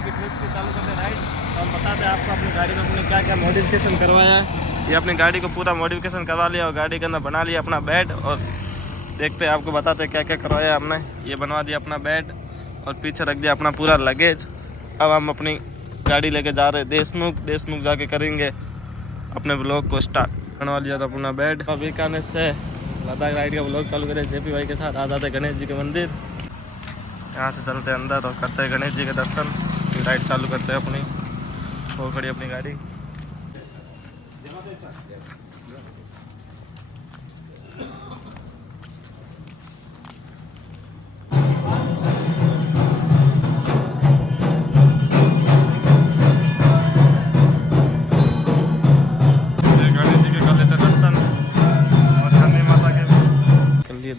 गाड़ी की ट्रिप की चालू करते राइड। तो हम बताते हैं आपको अपनी गाड़ी में हमने क्या क्या मॉडिफिकेशन करवाया है। ये अपनी गाड़ी को पूरा मॉडिफिकेशन करवा लिया और गाड़ी के अंदर बना लिया अपना बेड। और देखते हैं आपको बताते हैं क्या क्या करवाया हमने। ये बनवा दिया अपना बेड और पीछे रख दिया अपना पूरा लगेज। अब हम अपनी गाड़ी लेके जा रहे हैं देशमुख जाके करेंगे अपने ब्लॉग को स्टार्ट। बनवा लिया था अपना बेड। अब बीकानेर से लद्दाख राइड का ब्लॉग चालू करें जेपी भाई के साथ। आ जाते गणेश जी के मंदिर, यहाँ से चलते हैं अंदर और करते हैं गणेश जी के दर्शन। फिर राइड चालू करते हैं अपनी। वो खड़ी अपनी गाड़ी।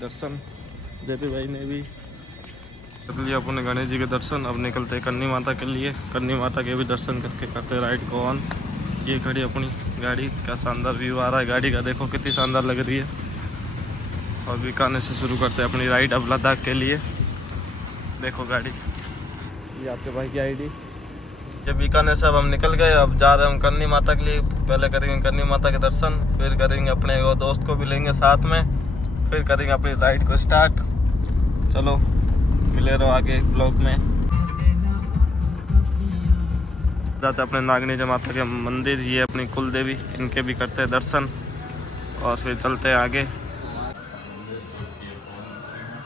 दर्शन जेपी भाई ने भी कर लिया अपने गणेश जी के दर्शन। अब निकलते हैं कन्नी माता के लिए। कन्नी माता के भी दर्शन करके करते राइड को ऑन। ये खड़ी अपनी गाड़ी, क्या शानदार व्यू आ रहा है गाड़ी का, देखो कितनी शानदार लग रही है। और बीकानेर से शुरू करते हैं अपनी राइड अब लद्दाख के लिए। देखो गाड़ी, ये आपके भाई की आईडी। ये बीकानेर से अब हम निकल गए। अब जा रहे हैं हम कन्नी माता के लिए। पहले करेंगे कन्नी माता के दर्शन, फिर करेंगे अपने वो दोस्त को भी लेंगे साथ में, फिर करेंगे अपनी राइड को स्टार्ट। चलो मिले रहो आगे ब्लॉग में। जाते अपने नागनी माता के मंदिर, ये अपनी कुल देवी, इनके भी करते हैं दर्शन और फिर चलते हैं आगे।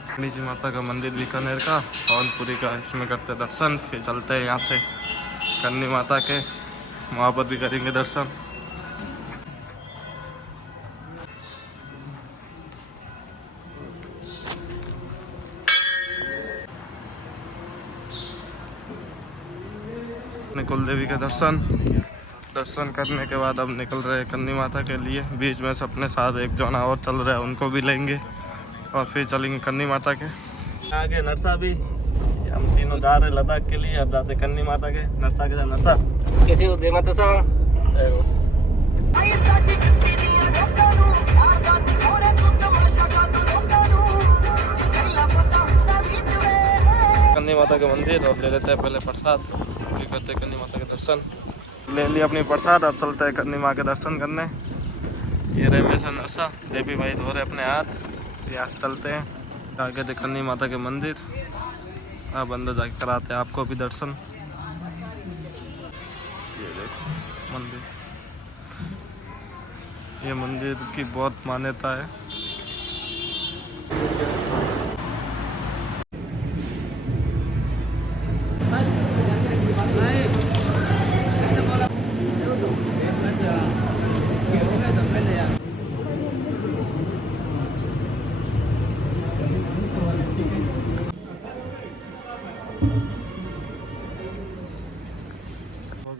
नागनी जी माता का मंदिर बीकानेर का पवनपुरी का, इसमें करते हैं दर्शन। फिर चलते हैं यहाँ से कन्नी माता के, वहाँ पर भी करेंगे दर्शन। कुल देवी के दर्शन करने के बाद अब निकल रहे हैं कन्नी माता के लिए। बीच में से अपने साथ एक जोना और चल रहा है, उनको भी लेंगे और फिर चलेंगे कन्नी माता के आगे। नरसा भी हम तीनों जा रहे हैं लद्दाख के लिए। अब जाते कन्नी माता के। नरसा के साथ नरसा कैसे हो दे माता सा कन्नी माता के मंदिर और ले लेते हैं पहले प्रसाद, फिर करते हैं कन्नी माता के दर्शन। ले लिया अपनी प्रसाद, अब चलते हैं कन्नी माँ के दर्शन करने। ये रहे से नरसा, जेपी भाई धो रहे अपने हाथ। यहाँ से चलते हैं आगे थे कन्नी माता के मंदिर। अब अंदर जाके कराते हैं आपको भी दर्शन। ये देखो मंदिर, ये मंदिर की बहुत मान्यता है।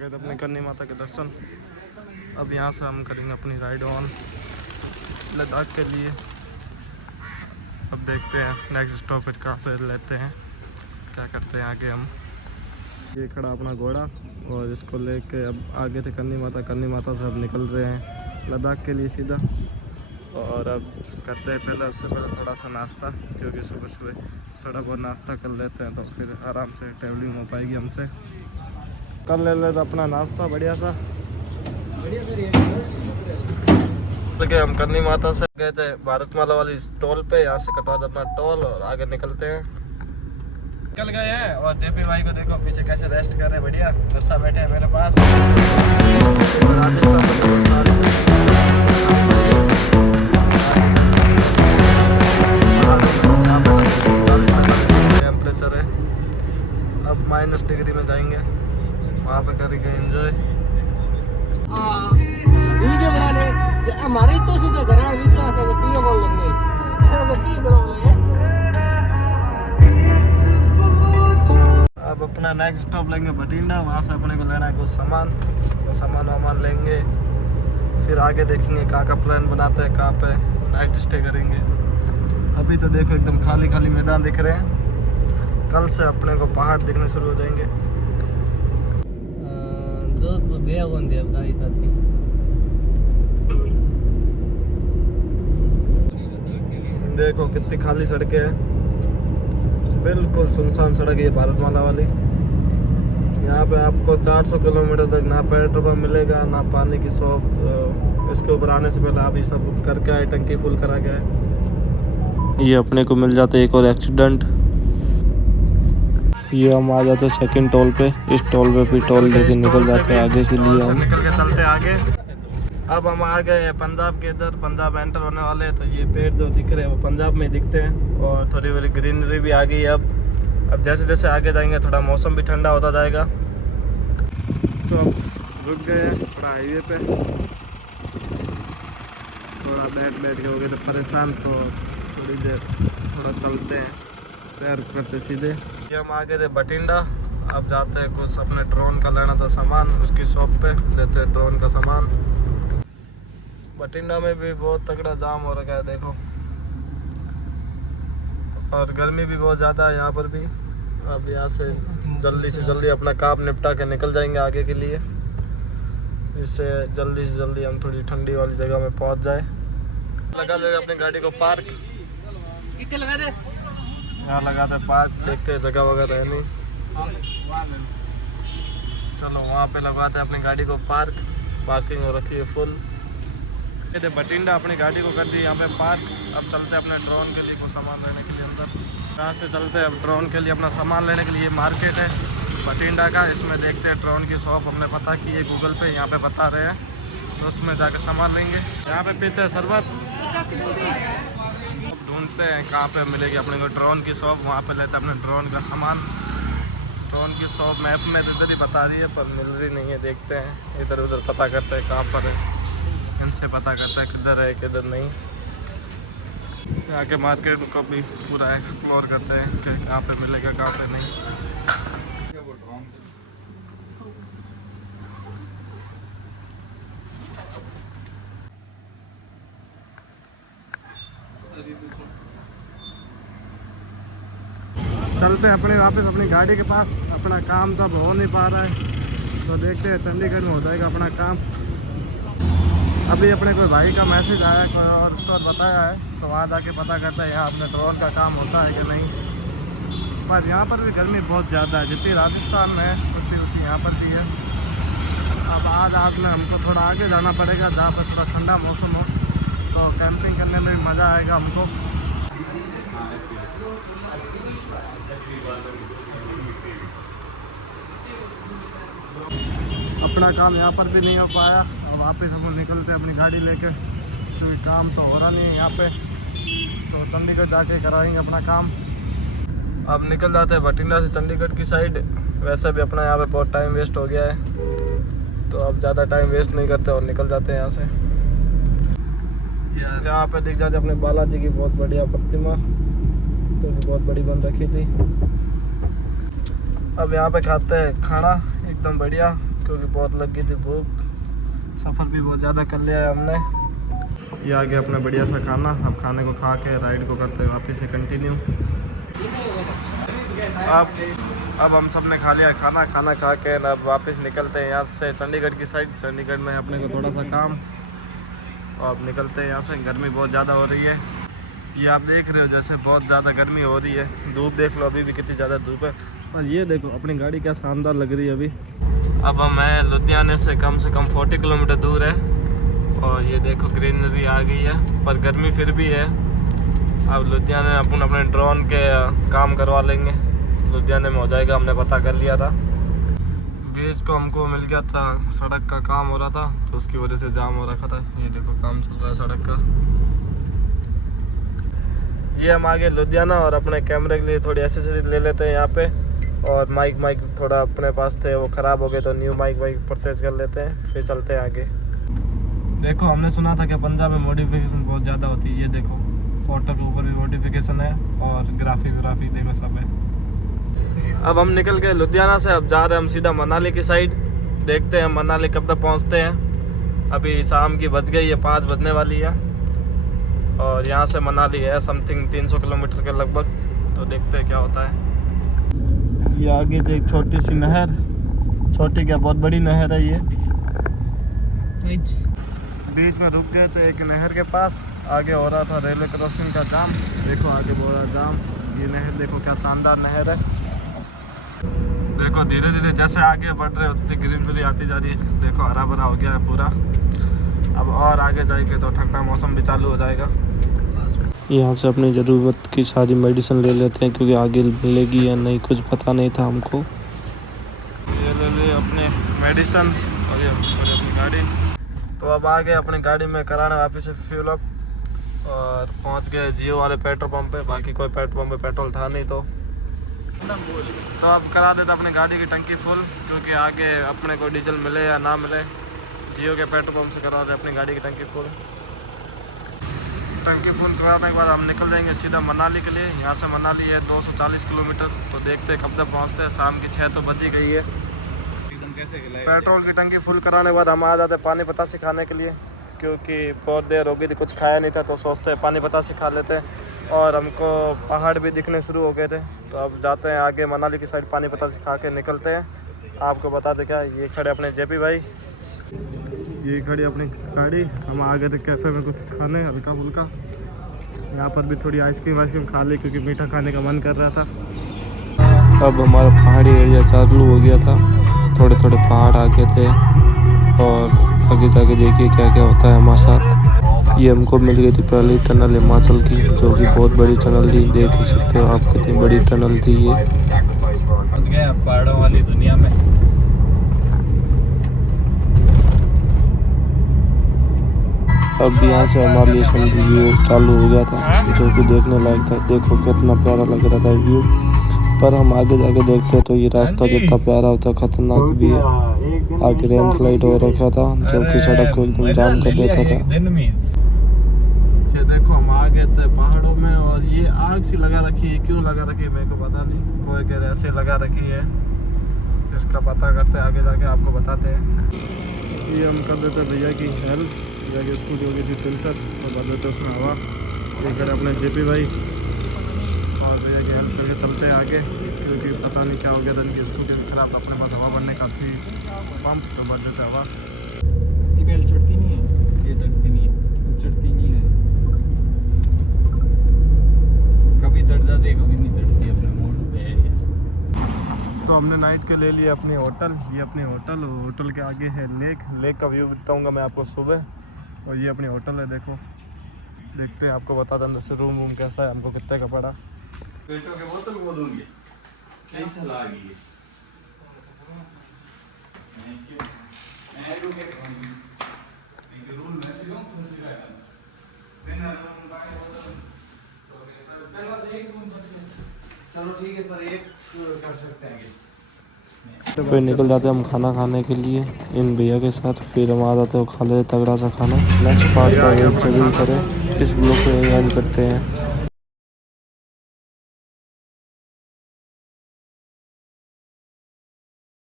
अपने कन्नी माता के दर्शन। अब यहाँ से हम करेंगे अपनी राइड ऑन लद्दाख के लिए। अब देखते हैं नेक्स्ट स्टॉपेज कहाँ पे लेते हैं, क्या करते हैं आगे हम। ये खड़ा अपना घोड़ा और इसको लेके अब आगे थे कन्नी माता से अब निकल रहे हैं लद्दाख के लिए सीधा। और अब करते हैं पहले उससे पहले थोड़ा सा नाश्ता, क्योंकि सुबह सुबह थोड़ा बहुत नाश्ता कर लेते हैं तो फिर आराम से ट्रैवलिंग हो पाएगी हमसे। कर ले लेते अपना नाश्ता बढ़िया सा। तो हम कन्नी माता से गए थे भारतमाला वाली टोल पे, यहाँ से कटवा दे अपना टोल और आगे निकलते हैं। निकल गए हैं और जेपी भाई को देखो पीछे कैसे रेस्ट कर रहे हैं, बढ़िया। नरसा बैठे हैं मेरे पास। टेम्परेचर है, अब -, डिग्री में जाएंगे, वहाँ पे करेंगे एंजॉय। वीडियो बनाने हमारे तो सुधा घरा विश्वास है पीओ बोल लगे तो की करोगे। अब अपना नेक्स्ट स्टॉप लेंगे बठिंडा, वहाँ से अपने को लेना है कुछ सामान वामान लेंगे। फिर आगे देखेंगे कहाँ का प्लान बनाते हैं, कहाँ पे नाइट स्टे करेंगे। अभी तो देखो एकदम खाली खाली मैदान दिख रहे हैं। कल से अपने को पहाड़ दिखने शुरू हो जाएंगे। देखो कितनी खाली सड़कें हैं, बिल्कुल सुनसान सड़क है भारतमाला वाली। यहाँ पे आपको 400 किलोमीटर तक ना पेट्रोल पंप मिलेगा ना पानी की शॉप। इसके ऊपर आने से पहले आप ये सब करके आए, टंकी फुल करा के आए। ये अपने को मिल जाता है एक और एक्सीडेंट। ये हम आ जाते हैं सेकंड टोल पे। इस टोल पे भी टोल लेके निकल जाते हैं आगे के लिए। हम निकल के चलते हैं आगे। अब हम आ गए हैं पंजाब के इधर। पंजाब एंटर होने वाले हैं। तो ये पेड़ जो दिख रहे हैं वो पंजाब में दिखते हैं और थोड़ी बड़ी ग्रीनरी भी आ गई है। अब जैसे जैसे आगे जाएंगे थोड़ा मौसम भी ठंडा होता जाएगा। तो अब रुक गए हैं थोड़ा हाईवे पे। थोड़ा बैठ के हो गए तो परेशान, तो थोड़ी देर थोड़ा चलते हैं, पैर करते सीधे। ये हम आ गए थे बठिंडा। अब जाते हैं कुछ अपने ड्रोन का लेना था सामान, उसकी शॉप पे लेते हैं ड्रोन का सामान। बठिंडा में भी बहुत तगड़ा जाम हो रखा है देखो, और गर्मी भी बहुत ज़्यादा है यहाँ पर भी। अब यहाँ से जल्दी अपना काम निपटा के निकल जाएंगे आगे के लिए, जिससे जल्दी से जल्दी हम थोड़ी ठंडी वाली जगह में पहुँच जाए। लगा दे अपनी गाड़ी को पार्क। कितने लगा दे? यहाँ लगा दे पार्क, देखते हैं जगह वगैरह है नहीं। चलो वहाँ पे लगवाते हैं अपनी गाड़ी को पार्क। पार्किंग हो रखी है फुल। ये बठिंडा अपनी गाड़ी को कर दी यहाँ पे पार्क। अब चलते हैं अपने ड्रोन के लिए कुछ सामान लेने के लिए अंदर। यहाँ से चलते हैं अब ड्रोन के लिए अपना सामान लेने के लिए। मार्केट है बठिंडा का, इसमें देखते हैं ड्रोन की शॉप हमने पता की है गूगल पे, यहाँ पे बता रहे हैं, तो उसमें जाके सामान लेंगे। यहाँ पे पीते हैं शरबत। ढूंढते हैं कहाँ पे मिलेगी अपने को ड्रोन की शॉप, वहाँ पे लेते हैं अपने ड्रोन का सामान। ड्रोन की शॉप मैप में इधर ही बता रही है पर मिल रही नहीं है। देखते हैं इधर उधर पता करते हैं कहाँ पर है, इनसे पता करता है किधर है किधर नहीं। यहाँ के मार्केट को भी पूरा एक्सप्लोर करते हैं कि कहाँ पे मिलेगा कहाँ पे नहीं। चलते हैं अपने वापस अपनी गाड़ी के पास। अपना काम तो अब हो नहीं पा रहा है, तो देखते हैं चंडीगढ़ में हो जाएगा अपना काम। अभी अपने कोई भाई का मैसेज आया कोई और स्टोर बताया है, तो वहाँ जाके पता करते हैं यहाँ अपने ड्रोन का काम होता है कि नहीं। पर यहाँ पर भी गर्मी बहुत ज़्यादा है, जितनी राजस्थान में है उतनी यहाँ पर भी है। अब आज में हमको थोड़ा आगे जाना पड़ेगा जहाँ पर थोड़ा ठंडा मौसम हो, तो कैंपिंग करने में भी मज़ा आएगा हमको। अपना काम यहाँ पर भी नहीं हो पाया। अब वापस हम लोग निकलते हैं अपनी गाड़ी लेके, क्योंकि काम तो हो रहा नहीं है यहाँ पे, तो चंडीगढ़ जाके कराएंगे अपना काम। अब निकल जाते हैं बठिंडा से चंडीगढ़ की साइड। वैसे भी अपना यहाँ पे बहुत टाइम वेस्ट हो गया है, तो अब ज़्यादा टाइम वेस्ट नहीं करते और निकल जाते हैं यहाँ से। यहाँ पे दिख जाते अपने बालाजी की बहुत बढ़िया प्रतिमा, तो बहुत बड़ी बन रखी थी। अब यहाँ पे खाते हैं खाना एकदम बढ़िया, क्योंकि बहुत लग गई थी भूख। सफ़र भी बहुत ज़्यादा कर लिया है हमने। ये आ गया अपना बढ़िया सा खाना। अब खाने को खा के राइड को करते हैं वापस से कंटिन्यू। अब हम सब ने खा लिया खाना खा के अब वापस निकलते हैं यहाँ से चंडीगढ़ की साइड। चंडीगढ़ में अपने को थोड़ा सा काम, और अब निकलते हैं यहाँ से। गर्मी बहुत ज़्यादा हो रही है, ये आप देख रहे हो जैसे बहुत ज़्यादा गर्मी हो रही है। धूप देख लो, अभी भी कितनी ज़्यादा धूप है। और ये देखो अपनी गाड़ी क्या शानदार लग रही है अभी। अब मैं लुधियाने से कम 40 किलोमीटर दूर है, और ये देखो ग्रीनरी आ गई है, पर गर्मी फिर भी है। अब लुधियाने अपन अपने ड्रोन के काम करवा लेंगे, लुधियाने में हो जाएगा, हमने पता कर लिया था। बीच को हमको मिल गया था, सड़क का काम हो रहा था, तो उसकी वजह से जाम हो रखा था। ये देखो काम चल रहा है सड़क का। ये हम आगे लुधियाना, और अपने कैमरे के लिए थोड़ी एसेसरी ले लेते हैं यहाँ पे। और माइक थोड़ा अपने पास थे, वो ख़राब हो गए, तो न्यू माइक परचेज कर लेते हैं, फिर चलते हैं आगे। देखो हमने सुना था कि पंजाब में मॉडिफिकेशन बहुत ज़्यादा होती है। ये देखो फोटो के ऊपर भी मॉडिफिकेशन है, और ग्राफिक देखो सब है। अब हम निकल गए लुधियाना से, अब जा रहे हैं हम सीधा मनाली की साइड। देखते हैं मनाली कब तक पहुँचते हैं। अभी शाम की बज गई है, 5 बजने वाली है, और यहाँ से मनाली है समथिंग 300 किलोमीटर के लगभग। तो देखते हैं क्या होता है। ये आगे जो एक छोटी सी नहर, छोटी क्या बहुत बड़ी नहर है ये। बीच में रुक गए थे एक नहर के पास। आगे हो रहा था रेलवे क्रॉसिंग का जाम। देखो आगे हो रहा जाम। ये नहर देखो क्या शानदार नहर है। देखो धीरे धीरे जैसे आगे बढ़ रहे उतनी ग्रीनरी आती जा रही है। देखो हरा भरा हो गया है पूरा। अब और आगे जाएंगे तो ठंडा मौसम भी चालू हो जाएगा। यहाँ से अपनी ज़रूरत की सारी मेडिसिन ले लेते हैं क्योंकि आगे मिलेगी या नहीं कुछ पता नहीं था हमको। ये ले लिए अपने मेडिसिन और ये अपनी गाड़ी। तो अब आ गए अपनी गाड़ी में कराने वापस से फ्यूल अप और पहुंच गए जियो वाले पेट्रोल पंप पे। बाकी कोई पेट्रोल पंप पे पेट्रोल था नहीं तो अब करा देते अपनी गाड़ी की टंकी फुल क्योंकि आगे अपने को डीजल मिले या ना मिले जियो के पेट्रोल पंप से करा दे अपनी गाड़ी की टंकी फुल। टंकी फुल कराने के बाद हम निकल जाएंगे सीधा मनाली के लिए। यहाँ से मनाली है 240 किलोमीटर। तो देखते हैं कब तक पहुँचते हैं। शाम की 6 तो बज ही गई है। पेट्रोल की टंकी फुल कराने के बाद हम आ जाते हैं पानी बतासे खाने के लिए क्योंकि बहुत देर हो गई थी कुछ खाया नहीं था तो सोचते हैं पानी बतासे खा लेते हैं। और हमको पहाड़ भी दिखने शुरू हो गए थे तो अब जाते हैं आगे मनाली की साइड पानी बतासे खा के निकलते हैं। आपको बता दें क्या ये खड़े अपने जेपी भाई, ये खड़ी अपनी गाड़ी। हम आ गए थे कैफ़े में कुछ खाने हल्का फुल्का। यहाँ पर भी थोड़ी आइसक्रीम वाइसक्रीम खा ली क्योंकि मीठा खाने का मन कर रहा था। अब हमारा पहाड़ी एरिया चालू हो गया था। थोड़े थोड़े पहाड़ आ गए थे और आगे जाके देखिए क्या क्या होता है हमारे साथ। ये हमको मिल गई थी पहली टनल हिमाचल की जो कि बहुत बड़ी टनल थी। देख ही सकते हो आप कितनी बड़ी टनल थी ये। पहुंच गए अब पहाड़ों वाली दुनिया में। अब यहाँ से हमारे लिए समुद्र व्यू चालू हो गया था जो कि देखने लायक था। देखो कितना प्यारा लग रहा था व्यू। पर हम आगे जाके देखते हैं तो ये रास्ता जितना प्यारा होता है खतरनाक भी है। आगे लैंडस्लाइड हो रखा था जो कि सड़क को एकदम जाम कर देता था। ये देखो हम आ गए थे पहाड़ों में और ये आग सी लगा रखी है। क्यों लगा रखी है मेरे को पता नहीं। कोई कह रहे ऐसे लगा रखी है। इसका पता करते आगे जाके आपको बताते हैं। ये हम कर देते भैया की हेल्प। भैया की स्कूटी हो गई थी पंचर तो बदल देते उसमें हवा। ये करे अपने जेपी भाई और भैया की हेल्प करके चलते हैं आगे क्योंकि पता नहीं क्या हो गया था इनकी स्कूटी के खिलाफ। अपने पास हवा भरने का थी पंप तो बदल देते हवा। ये बेल्ट चढ़ती नहीं है। ये चढ़ती नहीं है। चढ़ती नहीं है। कभी चढ़ जाती है कभी नहीं चढ़ती। अपने मोड पे है ये। तो हमने नाइट के ले लिए अपनी होटल। ये अपनी होटल के आगे है लेक का व्यू बताऊंगा मैं आपको सुबह। और ये अपनी होटल है देखो। देखते हैं आपको बता दें अंदर से रूम कैसा है हमको कितने का पड़ा। पेटों के बोतल को दूंगी कैसा लागी चलो ठीक है सर एक कर सकते हैं। फिर निकल जाते हैं हम खाना खाने के लिए इन भैया के साथ। फिर हम आ जाते हैं खा ले तगड़ा सा खाना। नेक्स्ट पार्ट का वेट जरूर करें। इस ब्लॉग को एंड करते हैं।